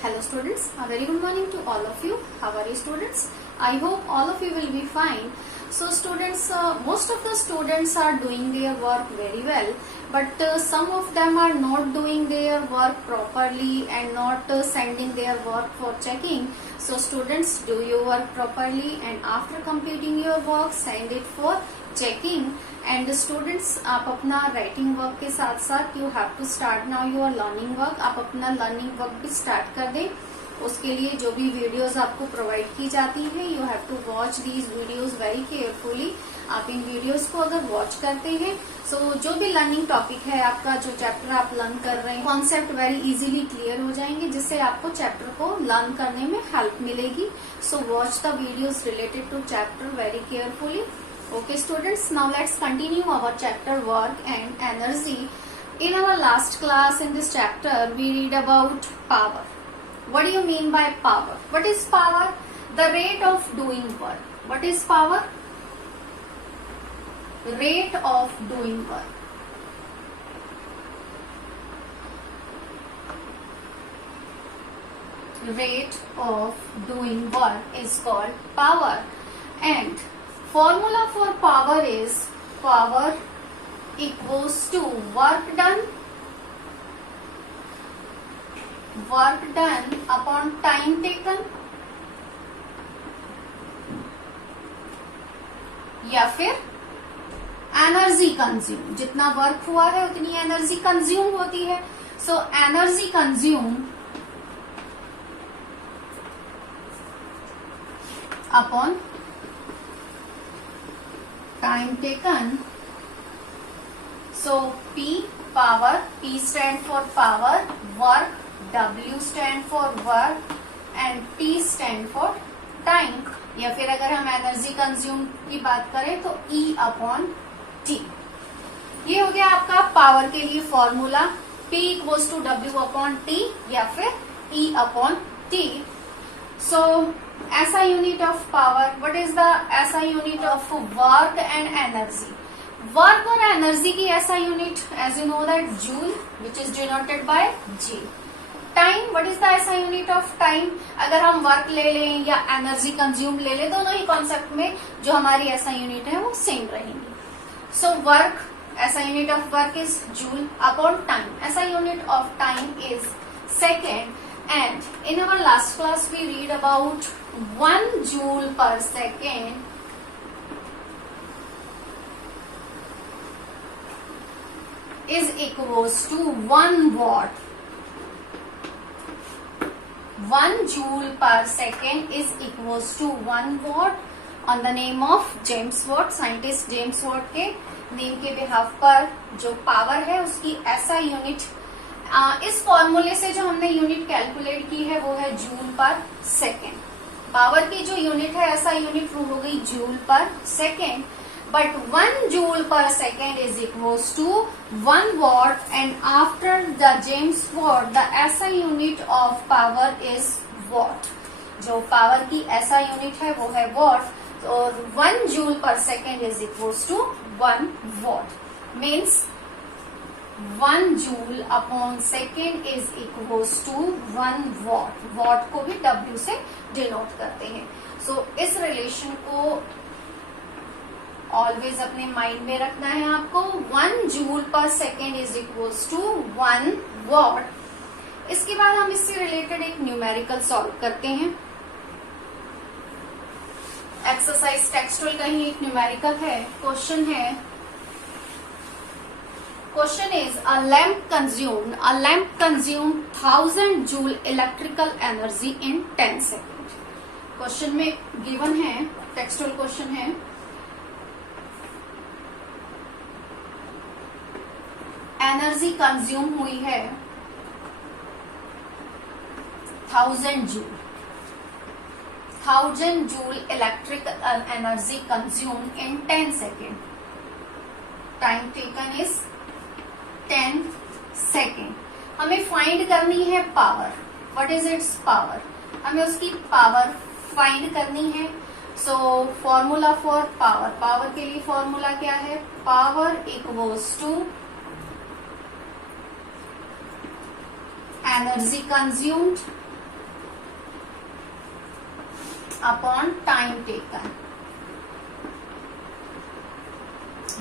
Hello students, a very good morning to all of you. How are you students? I hope all of you will be fine. So students, most of the students are doing their work very well, but some of them are not doing their work properly and not sending their work for checking. So students, do your work properly and after completing your work, send it for checking. And students, आप अपना writing work के साथ साथ you have to start now your learning work. आप अपना learning work भी start कर दें. उसके लिए जो भी वीडियोस आपको प्रोवाइड की जाती है, you have to watch these videos very carefully. आप इन वीडियोस को अगर वॉच करते हैं, सो जो भी लर्निंग टॉपिक है आपका, जो चैप्टर आप लर्न कर रहे हैं, कॉन्सेप्ट वेरी इजीली क्लियर हो जाएंगे, जिससे आपको चैप्टर को लर्न करने में हेल्प मिलेगी. So watch the videos related to chapter very carefully. Okay students, now let's continue our chapter work and energy. In our last class in this chapter we read about power. What do you mean by power? What is power? The rate of doing work. What is power? Rate of doing work. Rate of doing work is called power, and formula for power is power equals to work done upon time taken, या फिर energy consume. जितना work हुआ है उतनी energy consume होती है. सो energy consume upon time taken. So P power, P stand for power, work, W stand for work and T stand for time. या फिर अगर हम एनर्जी कंज्यूम की बात करें तो E अपॉन T. ये हो गया आपका पावर के लिए formula. P equals to W upon T या फिर E upon T. So SI unit of power. What is the SI unit of work and energy? Work और energy की SI unit, as you know that joule, which is denoted by J. Time. What is the SI unit of time? अगर हम work ले लें या energy consume ले लें, दोनों ही concept में जो हमारी SI unit है वो same रहेंगी. So work, SI unit of work is joule upon time. SI unit of time is second. And in our last class we read about 1 joule per second is equals to 1 watt. 1 joule per second is equals to 1 watt. On the name of James Watt, scientist James Watt के name के behalf पर जो power है उसकी SI unit, इस फॉर्मूले से जो हमने यूनिट कैलकुलेट की है वो है जूल पर सेकेंड. पावर की जो यूनिट है ऐसा यूनिट वो हो गई joule per second. But 1 joule per second is equals to 1 watt. And after the James Watt the ऐसा unit of power is watt. जो पावर की ऐसा यूनिट है वो है वॉट. और 1 joule per second is equals to 1 watt. Means 1 joule upon second is equals to 1 watt. Watt को भी W से डिनोट करते हैं. सो इस रिलेशन को ऑलवेज अपने माइंड में रखना है आपको. 1 joule per second is equals to 1 watt. इसके बाद हम इससे रिलेटेड एक न्यूमेरिकल सॉल्व करते हैं. एक्सरसाइज टेक्सचुअल का ही एक न्यूमेरिकल है. क्वेश्चन है, question is a lamp consumed 1000 joule electrical energy in 10 seconds. Question में गिवन है, टेक्सचुअल क्वेश्चन है, एनर्जी कंज्यूम हुई है 1000 joule. 1000 joule electrical energy consume in 10 second. Time taken is 10 second. हमें फाइंड करनी है power. What is its power? हमें उसकी पावर फाइंड करनी है. So formula for power, power के लिए फॉर्मूला क्या है? Power equals to energy consumed upon time taken.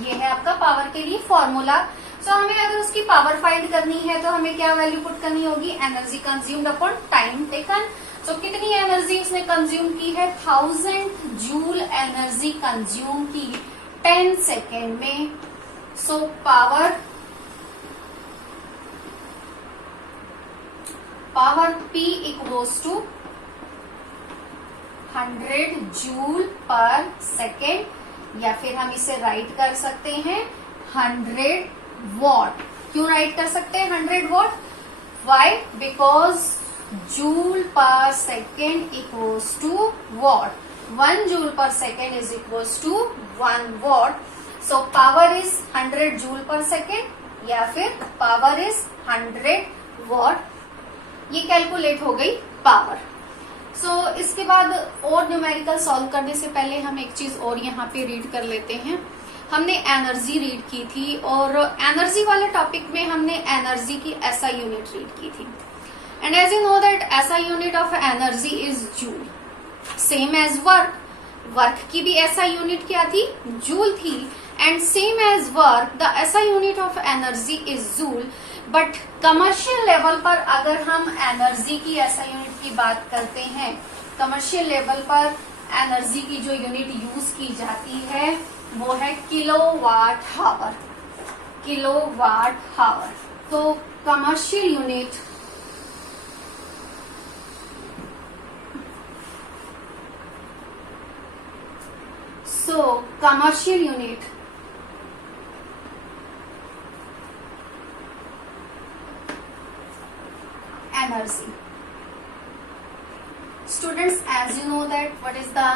ये है आपका पावर के लिए फॉर्मूला। सो हमें अगर उसकी पावर फाइंड करनी है तो हमें क्या वैल्यू पुट करनी होगी, energy consumed upon time taken. So कितनी एनर्जी उसने कंज्यूम की है, 1000 जूल एनर्जी कंज्यूम की 10 सेकेंड में। So power P equals to 100 joule per second, या फिर हम इसे राइट कर सकते हैं 100 वॉट। क्यों राइट कर सकते हैं 100 watt? Why? Because joule per second equals to watt. 1 joule per second is equals to 1 watt. So power is 100 joule per second या फिर पावर इज 100 वॉट। ये कैलकुलेट हो गई पावर। सो इसके बाद और न्यूमेरिकल सॉल्व करने से पहले हम एक चीज और यहाँ पे रीड कर लेते हैं। हमने एनर्जी रीड की थी और एनर्जी वाले टॉपिक में हमने एनर्जी की एसआई यूनिट रीड की थी। And as you know that SI unit of energy is joule, same as work. Work की भी एसआई यूनिट क्या थी, जूल थी। And same as work the SI unit of energy is joule. But commercial level पर अगर हम energy की SI unit की बात करते हैं, कमर्शियल लेवल पर एनर्जी की जो यूनिट यूज की जाती है वो है किलोवाट हावर। Kilowatt hour. तो commercial unit commercial unit energy. Students, as you know that what is the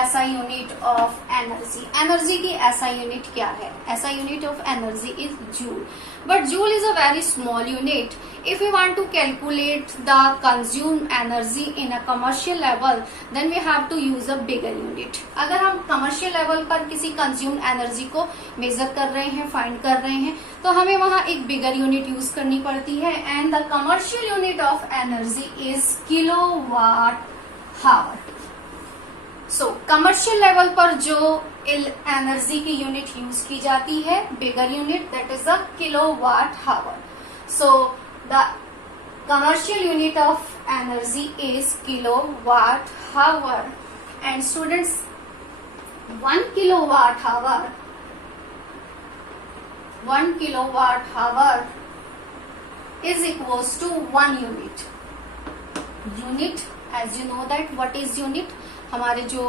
SI unit of energy? Energy की SI unit क्या है? SI unit of energy is joule. But joule is a very small unit. If we want to calculate the consumed energy in a commercial level, then we have to use a bigger unit. अगर हम commercial level पर किसी consumed energy को measure कर रहे हैं, find कर रहे हैं, तो हमें वहाँ एक bigger unit use करनी पड़ती है। And the commercial unit of energy is kilowatt hour. So commercial level पर जो एनर्जी की यूनिट यूज की जाती है, bigger unit, that is the kilowatt hour. So the commercial unit of energy is kilowatt hour. And students, 1 kilowatt hour is equals to 1 unit. Unit, as you know that what is unit? हमारे जो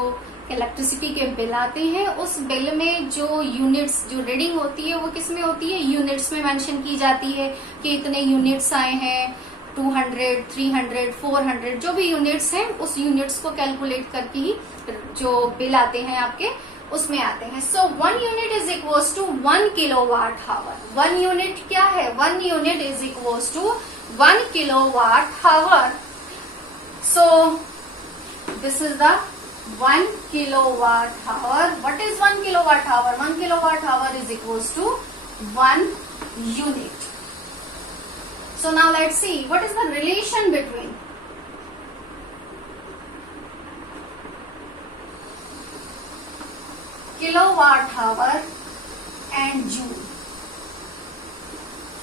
electricity के bill आते हैं उस bill में जो units, जो reading होती है वो किस में होती है, यूनिट्स में मेंशन की जाती है कि इतने यूनिट्स आए हैं, 200, 300, 400, जो भी यूनिट्स हैं उस यूनिट्स को कैलकुलेट करके ही जो बिल आते हैं आपके उसमें आते हैं। So 1 unit is equals to 1 kilowatt hour. 1 unit क्या है, 1 unit is equals to 1 kilowatt hour. So this is the 1 kilowatt hour. What is 1 kilowatt hour? 1 kilowatt hour is equals to 1 unit. So now let's see what is the relation between kilowatt hour and joule.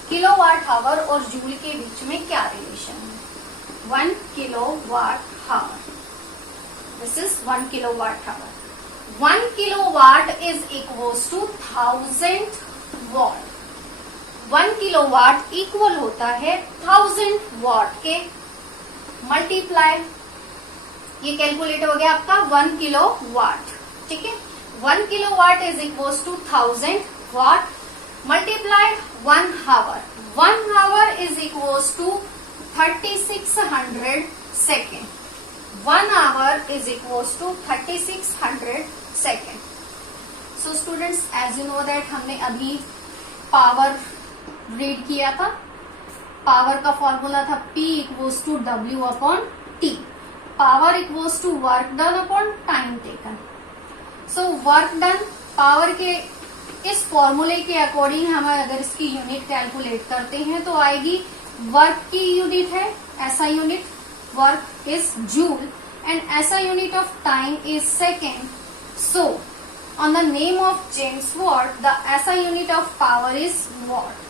Kilowatt hour और joule के बीच में क्या relation है? 1 kilowatt hour, this is 1 kilowatt hour. 1 kilowatt is equals to 1000 watt. 1 kilowatt equal होता है 1000 watt के multiply, ये कैलकुलेट हो गया आपका 1 किलोवाट। ठीक है, 1 kilowatt is equals to 1000 watt multiply 1 hour. 1 hour is equals to 3600 second. 1 hour is equals to 3600 second. So students, as you know that हमने अभी पावर रीड किया था। पावर का फॉर्मूला था P equals to W upon T। Power equals to work done upon time taken. So work done power के इस फॉर्मूले के अकॉर्डिंग हम अगर इसकी यूनिट कैलकुलेट करते हैं तो आएगी, वर्क की यूनिट है SI unit, work is joule, and SI unit of time is second. So, on the name of James Watt, the SI unit of power is watt.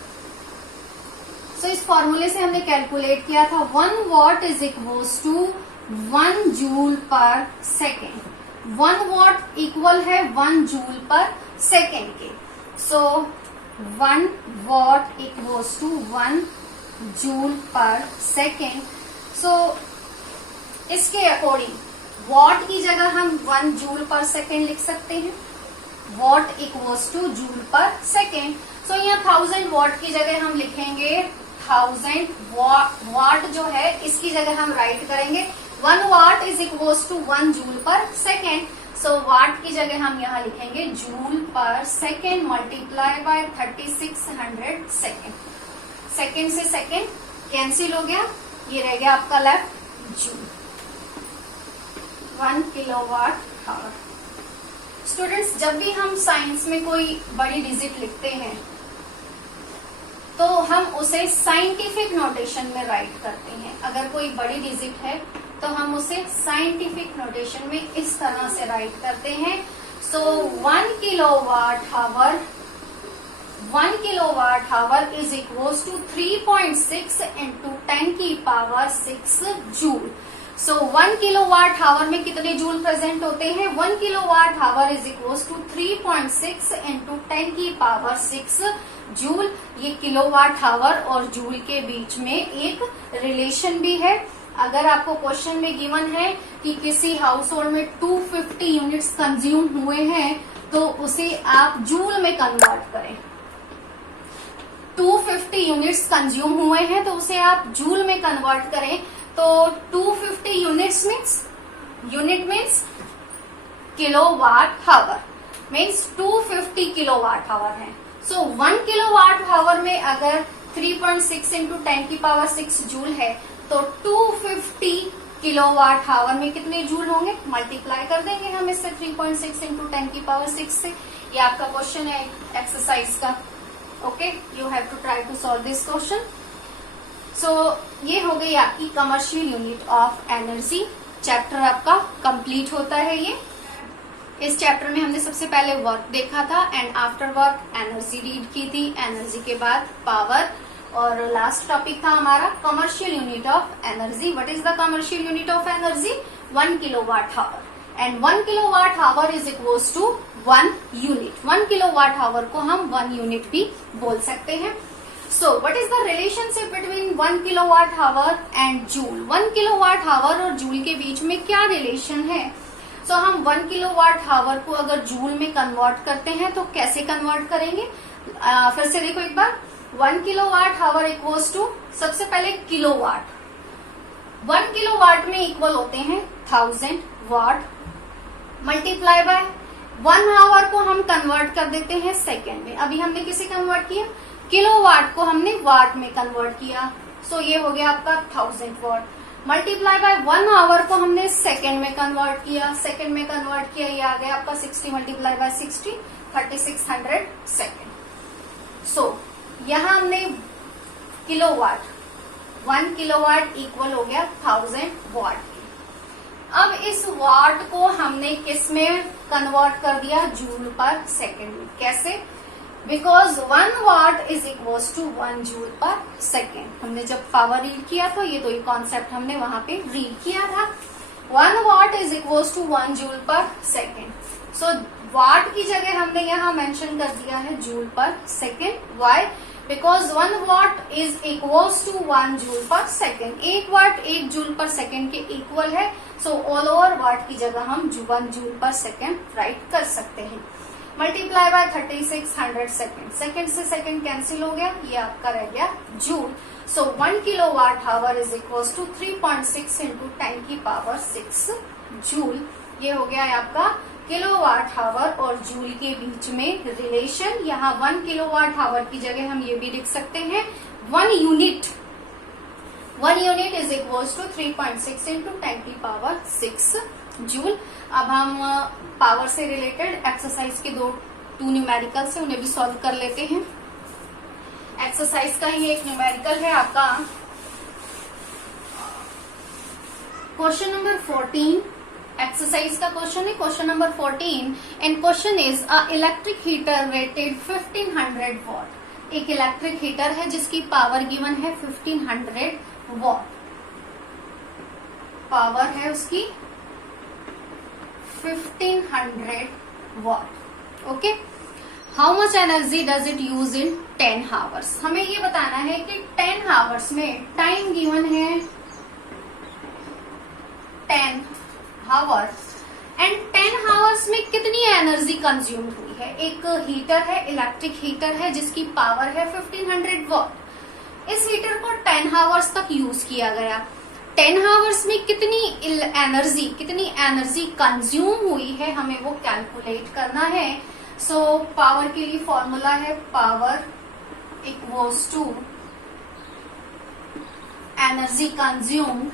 So, इस फॉर्मूले से हमने कैलकुलेट किया था 1 watt is equals to 1 joule per second. 1 watt equal है 1 joule per second के. So, 1 watt equals to 1 joule per second. So, इसके according what की जगह हम 1 जूल पर सेकेंड लिख सकते हैं. Watt equals to joule per second. So यहाँ 1000 वॉट की जगह हम लिखेंगे 1000 वाट जो है इसकी जगह हम राइट करेंगे 1 watt is equals to 1 joule per second. So watt की जगह हम यहाँ लिखेंगे joule per second multiply by 3600 second. Second से सेकेंड कैंसिल हो गया, ये रह गया आपका left joule. 1 kilowatt hour. Students, जब भी हम साइंस में कोई बड़ी डिजिट लिखते हैं तो हम उसे साइंटिफिक नोटेशन में राइट करते हैं. अगर कोई बड़ी डिजिट है तो हम उसे साइंटिफिक नोटेशन में इस तरह से राइट करते हैं. So 1 kilowatt hour is equals to 3.6 into 10 की power 6 joule. So 1 kilowatt hour में कितने जूल प्रेजेंट होते हैं? 1 kilowatt hour is equals to 3.6 into 10 की पावर 6 जूल. ये किलोवाट आवर और जूल के बीच में एक रिलेशन भी है. अगर आपको क्वेश्चन में गिवन है कि किसी हाउस होल्ड में 250 यूनिट्स कंज्यूम हुए हैं तो उसे आप जूल में कन्वर्ट करें. 250 यूनिट्स कंज्यूम हुए हैं तो उसे आप जूल में कन्वर्ट करें. तो 250 units unit means kilowatt hour means 250 kilowatt hour है. सो 1 किलोवाट आवर में अगर 3.6 इंटू 10 की पावर 6 जूल है तो 250 किलोवाट आवर में कितने जूल होंगे? मल्टीप्लाई कर देंगे हम इससे 3.6 इंटू 10 की पावर 6 से. ये आपका क्वेश्चन है एक्सरसाइज का. Okay, you have to try to solve this question. So ये हो गई आपकी commercial unit of energy. Chapter आपका कंप्लीट होता है. ये इस चैप्टर में हमने सबसे पहले वर्क देखा था and after work energy read की थी. एनर्जी के बाद पावर और लास्ट टॉपिक था हमारा commercial unit of energy. What is the commercial unit of energy? 1 kilowatt hour. And 1 kilowatt hour is equals to 1 unit. 1 kilowatt hour को हम 1 unit भी बोल सकते हैं. So, what is the relationship between 1 kilowatt hour and joule? 1 kilowatt hour और joule के बीच में क्या रिलेशन है? So, हम 1 किलोवाट आवर को अगर जूल में कन्वर्ट करते हैं तो कैसे कन्वर्ट करेंगे? फिर से देखो एक बार. 1 किलोवाट आवर इक्वल्स टू सबसे पहले किलोवाट. 1 किलोवाट में इक्वल होते हैं 1000 वाट मल्टीप्लाई बाय 1 आवर को हम कन्वर्ट कर देते हैं सेकेंड में. अभी हमने किसे कन्वर्ट किया? किलोवाट को हमने वाट में कन्वर्ट किया. सो ये हो गया आपका 1000 वाट मल्टीप्लाई बाय 1 आवर को हमने सेकेंड में कन्वर्ट किया. सेकेंड में कन्वर्ट किया, ये आ गया आपका 60 मल्टीप्लाई बाय 60 3600 सेकेंड. सो यहां हमने किलोवाट 1 किलोवाट इक्वल हो गया 1000 वाट. अब इस वाट को हमने किस में कन्वर्ट कर दिया? जूल पर सेकेंड में. कैसे? Because 1 watt is equals to 1 joule per second. हमने जब पावर रीड किया था ये तो ये कॉन्सेप्ट हमने वहां पे रीड किया था. 1 watt is equals to 1 joule per second. So watt की जगह हमने यहाँ मेंशन कर दिया है joule per second. Why? Because 1 watt is equals to 1 joule per second. 1 watt 1 joule per second के इक्वल है. सो ऑल ओवर वाट की जगह हम 1 जूल पर सेकेंड राइट कर सकते हैं. Multiply by 3600 second. सेकेंड से सेकेंड कैंसिल हो गया, ये आपका रह गया joule. So 1 kilowatt hour is equals to 3.6 into 10 की पावर 6 जूल. ये हो गया आपका किलोवाट आवर और जूल के बीच में रिलेशन. यहाँ 1 किलोवाट आवर की जगह हम ये भी लिख सकते हैं 1 unit. 1 unit is equals to 3.6 into 10 की पावर 6 जूल. अब हम पावर से रिलेटेड एक्सरसाइज के 2 न्यूमेरिकल से उन्हें भी सॉल्व कर लेते हैं. एक्सरसाइज का ही एक न्यूमेरिकल है आपका क्वेश्चन नंबर 14 एक्सरसाइज का क्वेश्चन है, question number 14 and question is a electric heater rated 1500 what. एक इलेक्ट्रिक हीटर है जिसकी पावर गिवन है 1500 वॉट, पावर है उसकी 1500 what. Okay, how much energy does it use in 10 hours. हमें ये बताना है कि 10 आवर्स में टाइम गिवन है 10 आवर्स एंड 10 आवर्स में कितनी एनर्जी कंज्यूम हुई है। एक हीटर है, इलेक्ट्रिक हीटर है जिसकी पावर है 1500 वॉट। इस हीटर को 10 आवर्स तक यूज किया गया। 10 आवर्स में कितनी एनर्जी कंज्यूम हुई है, हमें वो कैलकुलेट करना है। सो पावर के लिए फॉर्मूला है power equals to energy consumed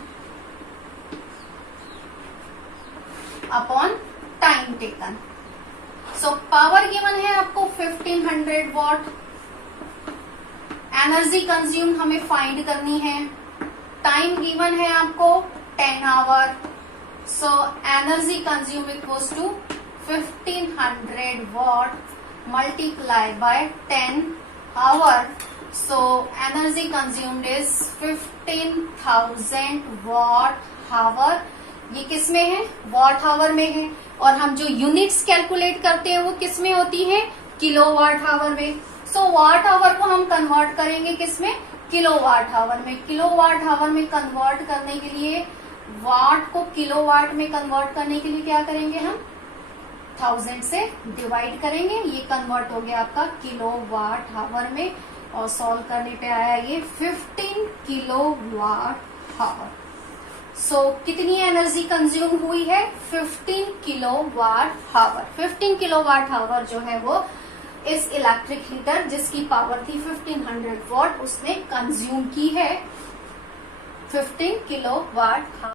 upon time taken. So power given है आपको 1500 वॉट, एनर्जी कंज्यूम हमें फाइंड करनी है, टाइम गिवन है आपको 10 hour. So energy consume equals to 1500 watt multiply by 10 hour. So energy consumed is 15,000 watt hour. ये किस में है, वॉट आवर में है, और हम जो यूनिट्स कैलकुलेट करते हैं वो किस में होती है, किलोवाट आवर में। सो वॉट आवर को हम कन्वर्ट करेंगे किस में, किलोवाट आवर में। किलोवाट आवर में कन्वर्ट करने के लिए, वाट को किलोवाट में कन्वर्ट करने के लिए क्या करेंगे हम, 1000 से डिवाइड करेंगे। ये कन्वर्ट हो गया आपका किलोवाट आवर में, और सॉल्व करने पे आया ये 15 किलोवाट आवर। सो कितनी एनर्जी कंज्यूम हुई है, 15 किलोवाट आवर। 15 किलोवाट आवर जो है वो इस इलेक्ट्रिक हीटर जिसकी पावर थी 1500 वॉट उसने कंज्यूम की है, 15 किलोवाट